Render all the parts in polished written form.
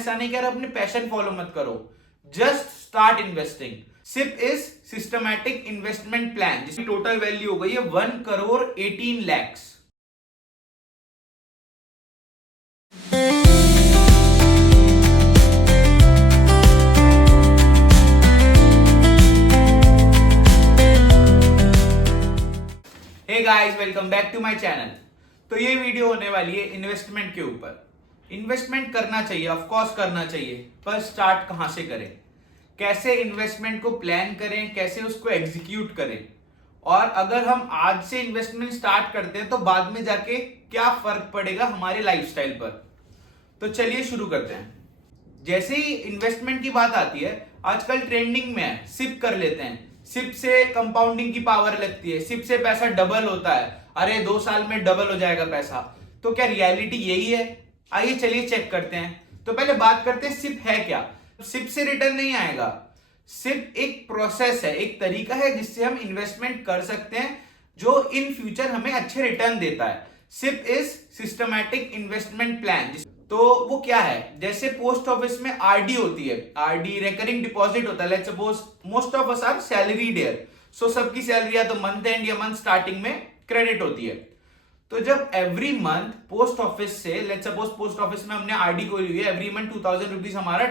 ऐसा नहीं कह रहा अपने पैशन फॉलो मत करो, just start investing. SIP is systematic investment plan जिसकी टोटल वैल्यू हो गई है 1 crore 18 lakhs। Hey guys, welcome back to my channel. तो ये वीडियो होने वाली है इन्वेस्टमेंट के ऊपर। इन्वेस्टमेंट करना चाहिए, ऑफ कोर्स करना चाहिए, पर स्टार्ट कहां से करें, कैसे इन्वेस्टमेंट को प्लान करें, कैसे उसको एग्जीक्यूट करें, और अगर हम आज से इन्वेस्टमेंट स्टार्ट करते हैं तो बाद में जाके क्या फर्क पड़ेगा हमारे लाइफस्टाइल पर। तो चलिए शुरू करते हैं। जैसे ही इन्वेस्टमेंट की बात आती है, आजकल ट्रेंडिंग में है सिप कर लेते हैं, सिप से कंपाउंडिंग की पावर लगती है, सिप से पैसा डबल होता है, अरे 2 साल में डबल हो जाएगा पैसा। तो क्या रियलिटी यही है? आइए चलिए चेक करते हैं। तो पहले बात करते हैं सिप है क्या। सिप से रिटर्न नहीं आएगा। सिप एक प्रोसेस है, एक तरीका है जिससे हम इन्वेस्टमेंट कर सकते हैं जो इन फ्यूचर हमें अच्छे रिटर्न देता है। SIP is systematic investment plan. तो वो क्या है, जैसे पोस्ट ऑफिस में आरडी होती है, आरडी रिकरिंग डिपॉजिट होता है। Let's suppose most of us are salaried, so सबकी सैलरी या तो मंथ एंड या मंथ स्टार्टिंग में क्रेडिट होती है। तो जब एवरी मंथ पोस्ट ऑफिस से, लेट्स सपोज पोस्ट ऑफिस में हमने आरडी खोली हुई है, एवरी मंथ 2000 रुपीज हमारा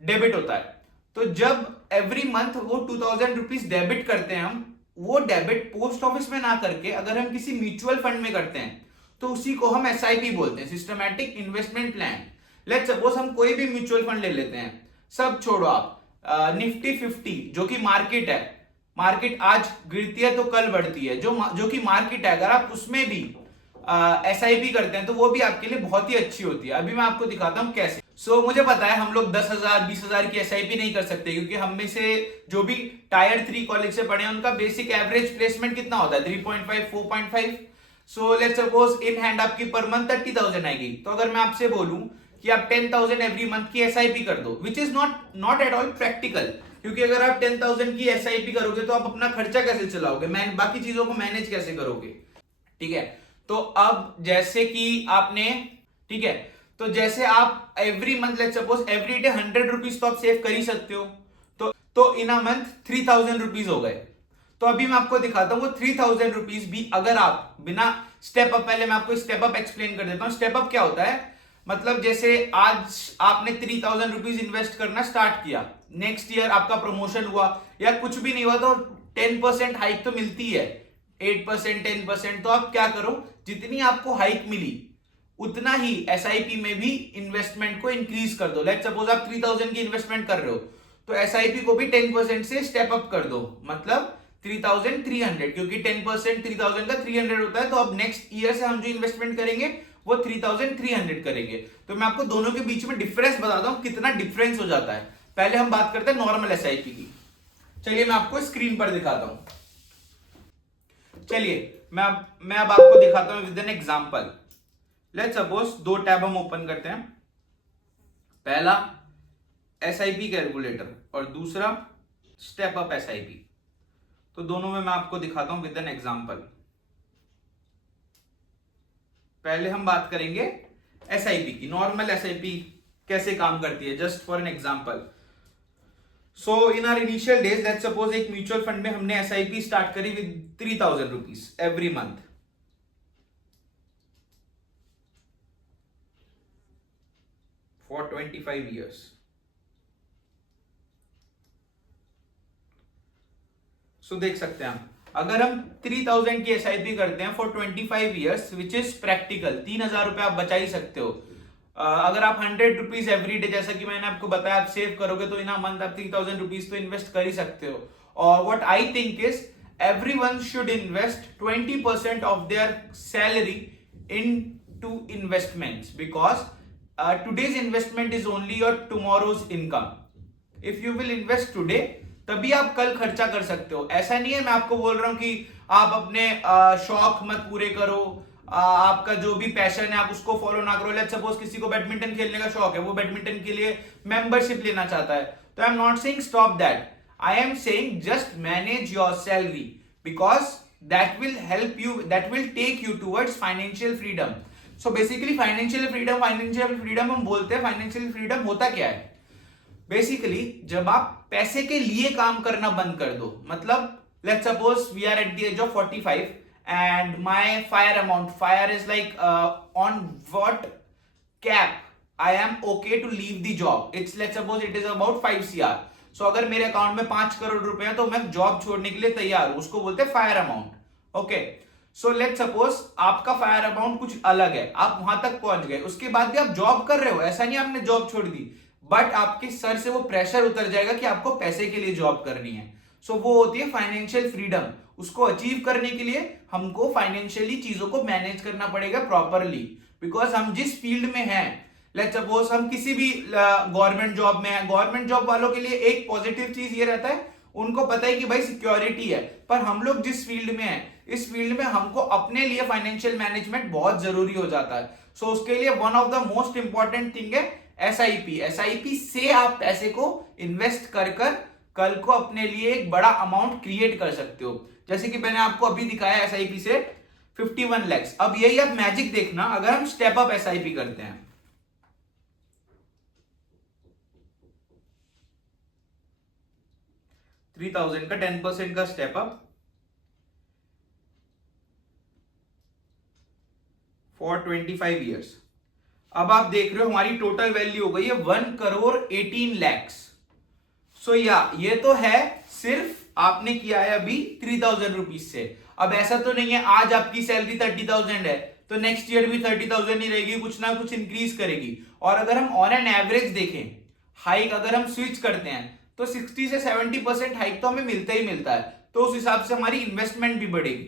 डेबिट होता है। तो जब एवरी मंथ वो 2000 रुपीज डेबिट करते हैं हम, वो डेबिट पोस्ट ऑफिस में ना करके अगर हम किसी म्यूचुअल फंड में करते हैं तो उसी को हम एसआईपी बोलते हैं, systematic investment plan. Let's suppose हम कोई भी म्यूचुअल फंड ले लेते हैं, सब छोड़ो आप, निफ्टी 50 जो कि मार्केट है, मार्केट आज गिरती है तो कल बढ़ती है, जो कि मार्केट है, अगर आप उसमें भी एसआईपी करते हैं तो वो भी आपके लिए बहुत ही अच्छी होती है। अभी मैं आपको दिखाता हूं कैसे। मुझे पता है हम लोग 10,000 20,000 की एसआईपी नहीं कर सकते, क्योंकि हम में से जो भी टायर 3 कॉलेज से पढ़े हैं उनका बेसिक एवरेज प्लेसमेंट कितना होता है, 3.5 4.5। So let's suppose in hand आपकी पर मंथ 30,000 आएगी। तो अगर मैं आपसे बोलूं कि आप 10,000 एवरी मंथ की एसआईपी कर दो, which is not at all practical, क्योंकि अगर आप 10,000 की एसआईपी करोगे तो आप अपना खर्चा कैसे चलाओगे, बाकी चीजों को मैनेज कैसे करोगे। ठीक है, तो अब जैसे कि आपने, ठीक है, तो जैसे आप every month let's suppose every day 100 rupees तो आप सेव कर ही सकते हो। तो इन अ मंथ 3,000 रुपीज हो गए। तो अभी मैं आपको दिखाता हूं वो 3,000 रुपीज भी अगर आप बिना स्टेप अप, पहले मैं आपको स्टेप अप एक्सप्लेन कर देता हूं। स्टेप अप क्या होता है, मतलब जैसे आज आपने 3,000 रुपीज इन्वेस्ट करना स्टार्ट किया, नेक्स्ट ईयर आपका प्रमोशन हुआ या कुछ भी नहीं हुआ तो 10% हाइक तो मिलती है, 8% 10%। तो आप क्या करो, जितनी आपको हाइक मिली उतना ही एसआईपी में भी इन्वेस्टमेंट को इंक्रीज कर दो। लेट्स सपोज आप 3,000 की इन्वेस्टमेंट कर रहे हो तो एसआईपी को भी 10% से स्टेप अप कर दो, मतलब 3,300, क्योंकि 10% 3,000 का 300 होता है। तो अब नेक्स्ट ईयर से हम जो इन्वेस्टमेंट करेंगे वो 3,300 करेंगे। तो मैं आपको दोनों के बीच में डिफरेंस बताता हूं कितना डिफरेंस हो जाता है। पहले हम बात करते हैं नॉर्मल एसआईपी की। चलिए मैं आपको स्क्रीन पर दिखाता हूं। चलिए मैं अब आपको दिखाता हूं with an example. Let's suppose 2 tab हम ओपन करते हैं, पहला एसआईपी कैलकुलेटर और दूसरा स्टेप अप एसआईपी। तो दोनों में मैं आपको दिखाता हूं विद एन एग्जांपल। पहले हम बात करेंगे एसआईपी की, नॉर्मल एसआईपी कैसे काम करती है, just for an example. So in our initial days let's suppose एक म्यूचुअल फंड में हमने एसआईपी स्टार्ट करी with 3,000 rupees every month. For 25 years। So देख सकते हैं हम, अगर हम 3,000 की एसआईपी करते हैं for 25 years, which is practical, 3,000 रुपए आप बचा ही सकते हो। अगर आप 100 रुपीज एवरी डे, जैसा कि मैंने आपको बताया, आप सेव करोगे तो इन अ मंथ आप 3,000 रुपीज तो इन्वेस्ट कर ही सकते हो। और what I think is everyone should invest 20% of their salary into investments, because today's investment is only your tomorrow's income. If you will invest today, तभी आप कल खर्चा कर सकते हो। ऐसा नहीं है मैं आपको बोल रहा हूं कि आप अपने शौक मत पूरे करो, आपका जो भी पैशन है आप उसको फॉलो ना करो। लेट्स सपोज किसी को बैडमिंटन खेलने का शौक है, वो बैडमिंटन के लिए मेंबरशिप लेना चाहता है, तो I am not saying stop that, I am saying just manage your salary, because that will help you, that will take you towards financial freedom. So basically financial freedom हम बोलते हैं, financial freedom होता क्या है? Basically जब आप पैसे के लिए काम करना बंद कर दो, मतलब let's suppose we are at the age of 45 and my fire is like on what cap I am okay to leave the job. It's let's suppose it is about 5 CR. So अगर मेरे account में 5 करोड़ रुपए हैं तो मैं job छोड़ने के लिए तैयार हूं, उसको बोलते हैं fire amount. Okay, so let's suppose आपका फायर अमाउंट कुछ अलग है, आप वहां तक पहुंच गए, उसके बाद भी आप जॉब कर रहे हो, ऐसा नहीं आपने जॉब छोड़ दी, बट आपके सर से वो प्रेशर उतर जाएगा कि आपको पैसे के लिए जॉब करनी है. सो वो होती है फाइनेंशियल फ्रीडम. उसको अचीव करने के लिए हमको फाइनेंशियली चीजों को मैनेज करना पड़ेगा प्रॉपरली, बिकॉज हम जिस फील्ड में हैं, लेट्स सपोज हम किसी भी गवर्नमेंट जॉब में हैं, गवर्नमेंट जॉब वालों के लिए एक पॉजिटिव चीज ये रहता है, उनको पता है कि भाई सिक्योरिटी है, पर हम लोग जिस फील्ड में हैं, इस फील्ड में हमको अपने लिए फाइनेंशियल मैनेजमेंट बहुत जरूरी हो जाता है. सो उसके लिए one of the most important thing है एसआईपी. एसआईपी से आप पैसे को इन्वेस्ट कर कल को अपने लिए एक बड़ा अमाउंट क्रिएट कर सकते हो. जैसे कि मैंने आपको अभी दिखाया एसआईपी से 51 lakhs. अब यही आप मैजिक देखना अगर हम स्टेप अप एसआईपी करते हैं. $3,000 का 10% का स्टेप अप फॉर 25 ईयर्स. अब आप देख रहे हो हमारी टोटल वैल्यू हो गई है 1 करोड़ 18 lakhs. सो ये तो है सिर्फ आपने किया है अभी 3,000 रुपीज से. अब ऐसा तो नहीं है आज आपकी सैलरी 30,000 है तो नेक्स्ट ईयर भी 30,000 ही रहेगी, कुछ ना कुछ इंक्रीज करेगी. और अगर हम ऑन एन एवरेज देखें, हाइक अगर हम स्विच करते हैं तो 60 से 70% हाइक तो हमें मिलता ही मिलता है, तो उस हिसाब से हमारी इन्वेस्टमेंट भी बढ़ेगी.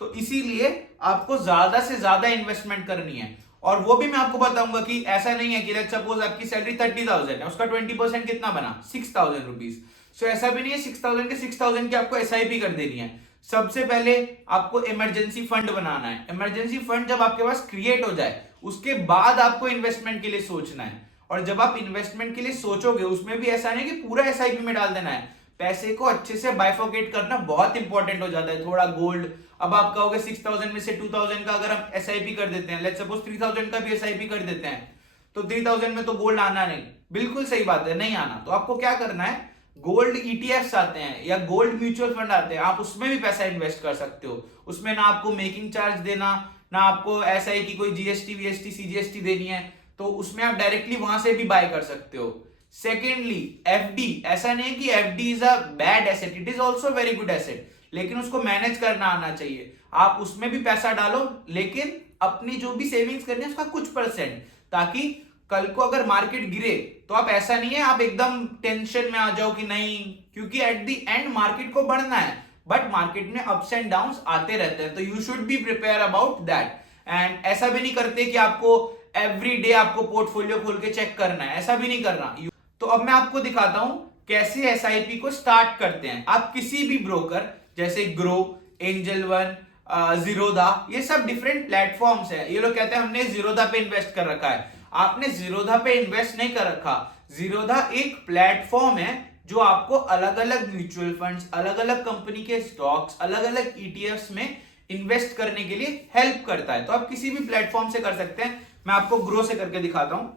तो इसीलिए आपको ज्यादा से ज्यादा इन्वेस्टमेंट करनी है. और वो भी मैं आपको बताऊंगा कि ऐसा नहीं है कि लेट्स सपोज आपकी सैलरी 30,000 है, उसका 20% कितना बना 6,000 रुपीज. सो ऐसा भी नहीं है 6,000 के 6,000 की आपको एसआईपी कर देनी है. सबसे पहले आपको इमरजेंसी फंड बनाना है. इमरजेंसी फंड जब आपके पास क्रिएट हो जाए उसके बाद आपको इन्वेस्टमेंट के लिए सोचना है. और जब आप इन्वेस्टमेंट के लिए सोचोगे उसमें भी ऐसा नहीं कि पूरा एसआईपी में डाल देना है, पैसे को अच्छे से बाइफोकेट करना बहुत इंपॉर्टेंट हो जाता है. थोड़ा गोल्ड, अब आप कहोगे 6,000 में से 2,000 का अगर हम एसआईपी कर देते हैं, लेट्स सपोज 3,000 का भी एसआईपी कर देते हैं, तो 3,000 में तो गोल्ड आना नहीं, बिल्कुल सही बात है, नहीं आना. तो आपको क्या करना है, गोल्ड ईटीएफ्स आते हैं या गोल्ड म्यूचुअल फंड आते हैं, आप उसमें भी पैसा इन्वेस्ट कर सकते हो. उसमें ना आपको मेकिंग चार्ज देना, ना आपको ऐसा है कि कोई जीएसटी वीएसटी सीजीएसटी देनी है, तो उसमें आप डायरेक्टली वहां से भी बाय कर सकते हो. सेकेंडली एफडी, ऐसा नहीं कि FD is a bad asset, it is also very good asset, लेकिन उसको मैनेज करना आना चाहिए. आप उसमें भी पैसा डालो, लेकिन अपनी जो भी सेविंग्स करनी है उसका कुछ %, ताकि कल को अगर मार्केट गिरे तो आप ऐसा नहीं है आप एकदम टेंशन में आ जाओ कि नहीं, क्योंकि एट द एंड मार्केट को बढ़ना है, बट मार्केट में अप्स एंड डाउन्स आते रहते हैं, तो you should be prepare about that. And ऐसा भी नहीं करते कि आपको एवरी डे आपको पोर्टफोलियो खोल के चेक करना है, ऐसा भी नहीं करना. तो अब मैं आपको दिखाता हूं कैसे एसआईपी को स्टार्ट करते हैं. आप किसी भी ब्रोकर जैसे ग्रो, एंजल वन, जीरोधा, ये सब डिफरेंट प्लेटफॉर्म्स है. ये लोग कहते हैं हमने जीरोधा पे इन्वेस्ट कर रखा है. आपने जीरोधा पे इन्वेस्ट नहीं कर रखा. जीरोधा एक प्लेटफॉर्म है जो आपको अलग अलग म्यूचुअल फंड्स, अलग अलग कंपनी के स्टॉक्स, अलग अलग ईटीएफ्स में इन्वेस्ट करने के लिए हेल्प करता है. तो आप किसी भी प्लेटफॉर्म से कर सकते हैं. मैं आपको ग्रो से करके दिखाता हूं.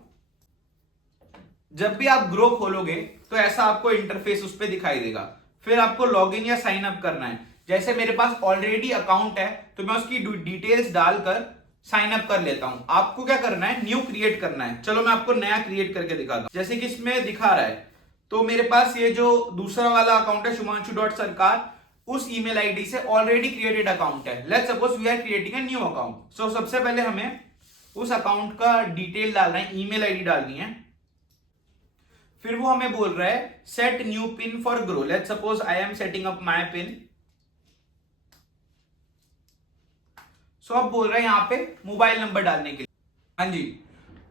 जब भी आप ग्रो खोलोगे तो ऐसा आपको इंटरफेस उस पर दिखाई देगा. फिर आपको लॉगिन या साइन अप करना है. जैसे मेरे पास ऑलरेडी अकाउंट है तो मैं उसकी डिटेल्स डालकर साइन अप कर लेता हूं. आपको क्या करना है, न्यू क्रिएट करना है. चलो मैं आपको नया क्रिएट करके दिखाता हूं. जैसे कि इसमें दिखा रहा है, तो मेरे पास ये जो दूसरा वाला अकाउंट है शुभांशु.सरकार, उस ईमेल आईडी से ऑलरेडी क्रिएटेड अकाउंट है. Let's suppose we are creating a new account. So सबसे पहले हमें उस अकाउंट का डिटेल डालना है, ईमेल आईडी डालनी है. फिर वो हमें बोल रहा है set new pin for Groww. Let's suppose I am setting up my pin. So अब बोल रहा है यहां पे मोबाइल नंबर डालने के लिए. हाँ जी,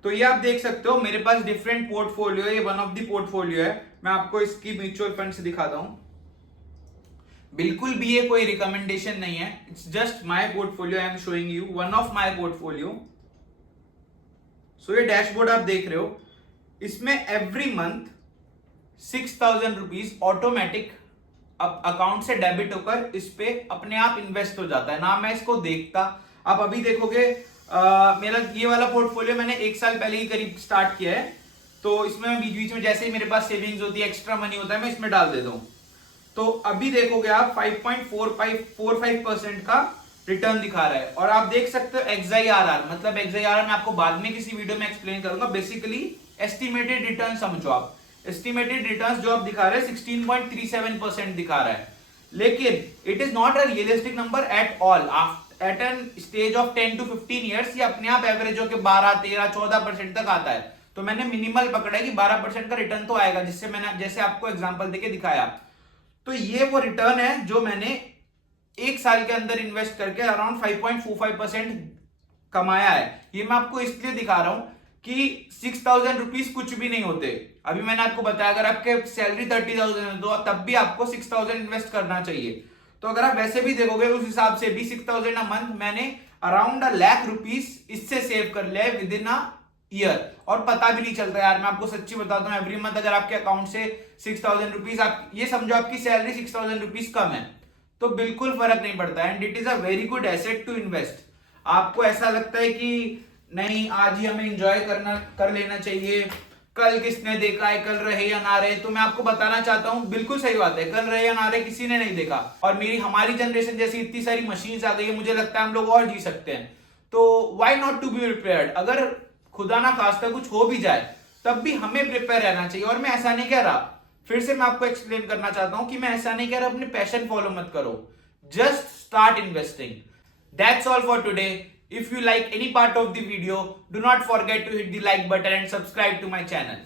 तो ये आप देख सकते हो मेरे पास डिफरेंट पोर्टफोलियो है. ये वन ऑफ द पोर्टफोलियो है. मैं आपको इसकी म्यूचुअल फंड से दिखाता हूं. बिल्कुल भी ये कोई रिकमेंडेशन नहीं है, it's just my portfolio. I am showing you one of my portfolio. So ये डैशबोर्ड आप देख रहे हो, इसमें every month 6,000 rupees automatic account से डेबिट होकर इस पे अपने आप इन्वेस्ट हो जाता है ना. मैं इसको देखता, आप अभी देखोगे मेरा ये वाला पोर्टफोलियो मैंने 1 साल पहले ही करीब स्टार्ट किया है, तो इसमें मैं बीच बीच में जैसे ही मेरे पास सेविंग्स होती है, एक्स्ट्रा मनी होता है, मैं इसमें डाल देता हूँ। तो अभी देखोगे आप 5.45% का रिटर्न दिखा रहा है। और आप देख सकते हो XIRR, मतलब XIRR मैं आपको बाद में किसी वीडियो में एक्सप्लेन करूंगा। बेसिकली एस्टिमेटेड रिटर्न समझो आप, एस्टिमेटेड रिटर्न जो आप दिखा रहे हैं 16.37% दिखा रहा है, लेकिन it is not a realistic number at all. At an stage of 10 to 15 years ये अपने आप एवरेज होकर 12, 13, 14% तक आता है। तो मैंने मिनिमल पकड़ा है कि 12% का रिटर्न तो आएगा, जिससे मैंने जैसे आपको एग्जांपल देके दिखाया। तो ये वो रिटर्न है जो मैंने 1 साल के अंदर इन्वेस्ट करके अराउंड 5.45% कमाया है। ये मैं आपको इसलिए दिखा रहा हूं कि 6,000 रुपीज कुछ भी नहीं होते। अभी मैंने आपको बताया अगर आपके सैलरी 30,000 है तो तब भी आपको 6,000 इन्वेस्ट करना चाहिए। तो अगर आप वैसे भी देखोगे उस हिसाब से भी 6,000 अ मंथ मैंने अराउंड 1,00,000 रुपीज इससे सेव कर लिया है विद इन अ ईयर, और पता भी नहीं चलता यार। मैं आपको सच्ची बताता हूँ, एवरी मंथ अगर आपके अकाउंट से 6,000 रुपीज, आप ये समझो आपकी सैलरी 6,000 रुपीज कम है तो बिल्कुल फर्क नहीं पड़ता। And it is a very good asset to invest. आपको ऐसा लगता है कि नहीं आज ही हमें एंजॉय कर लेना चाहिए, कल किसने देखा है, कल रहे या ना रहे, तो मैं आपको बताना चाहता हूँ बिल्कुल सही बात है, कल रहे या ना रहे किसी ने नहीं देखा। और हमारी जनरेशन जैसी इतनी सारी मशीन्स आ गई है, मुझे लगता है हम लोग और जी सकते हैं। तो why not to be prepared. अगर खुदा ना खास्ता कुछ हो भी जाए तब भी हमें प्रिपेयर रहना चाहिए। और मैं ऐसा नहीं कह रहा, फिर से मैं आपको एक्सप्लेन करना चाहता हूं कि मैं ऐसा नहीं कह रहा अपने पैशन फॉलो मत करो, just start investing. That's all for today. If you like any part of the video, do not forget to hit the like button and subscribe to my channel.